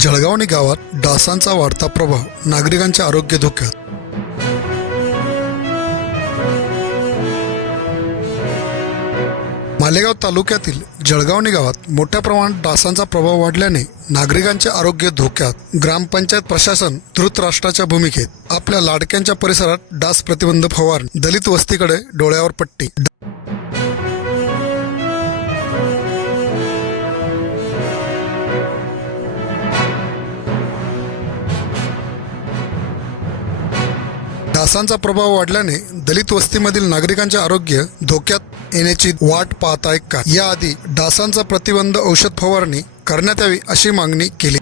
जळगावणी गावात डासांचा वाढता प्रभाव नागरिकांचे आरोग्य धोक्यात. मालेगाव तालुक्यातील जळगावणी गावात मोठ्या प्रमाणात डासांचा प्रभाव वाढल्याने नागरिकांचे आरोग्य धोक्यात ग्रामपंचायत प्रशासन धृत राष्ट्राच्या भूमिकेत आपल्या लाडक्यांच्या परिसरात डास प्रतिबंध फवार दलित वस्तीकडे डोळ्यावर पट्टी. डासांचा प्रभाव वाढल्याने दलित वस्तीमधील नागरिकांचे आरोग्य धोक्यात येण्याची वाट पाहत आहे का याआधी डासांचा प्रतिबंध औषध फवारणी करण्यात यावी अशी मागणी केली.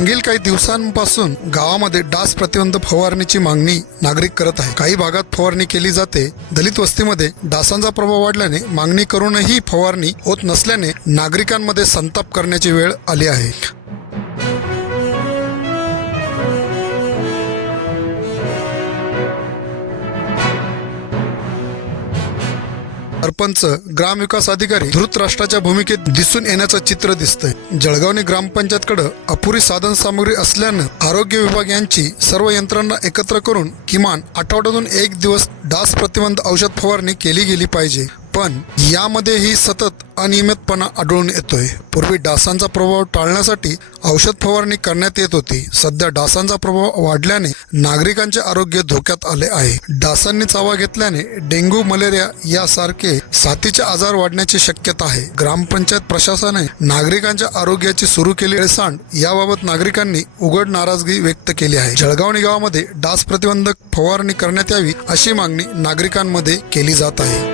मागील काही दिवसांपासून गावामध्ये डास प्रतिबंध फवारणीची मागणी नागरिक करत आहे. काही भागात फवारणी केली जाते. दलित वस्तीमध्ये डासांचा प्रभाव वाढल्याने मागणी करूनही फवारणी होत नसल्याने नागरिकांमध्ये संताप करण्याची वेळ आली आहे. सरपंच ग्रामविकास अधिकारी धृत राष्ट्राच्या भूमिकेत दिसून येण्याचं चित्र दिसतंय. जळगावने ग्रामपंचायतकडे अपुरी साधन सामग्री असल्यानं आरोग्य विभाग यांची सर्व यंत्रणा एकत्र करून किमान आठवड्यातून एक दिवस डास प्रतिबंध औषध फवारणी केली गेली पाहिजे. पण यामध्येही सतत अनियमितपणा आढळून येतोय. पूर्वी डासांचा प्रभाव टाळण्यासाठी औषध फवारणी करण्यात येत होती. सध्या डासांचा प्रभाव वाढल्याने नागरिकांचे आरोग्य धोक्यात आले आहे. डासांनी चावा घेतल्याने डेंग्यू मलेरिया यासारखे साथीचे आजार वाढण्याची शक्यता आहे. ग्रामपंचायत प्रशासनाने नागरिकांच्या आरोग्याची सुरू केलेली सांड याबाबत नागरिकांनी उघड नाराजगी व्यक्त केली आहे. जळगाव निगावामध्ये डास प्रतिबंधक फवारणी करण्यात यावी अशी मागणी नागरिकांमध्ये केली जात आहे.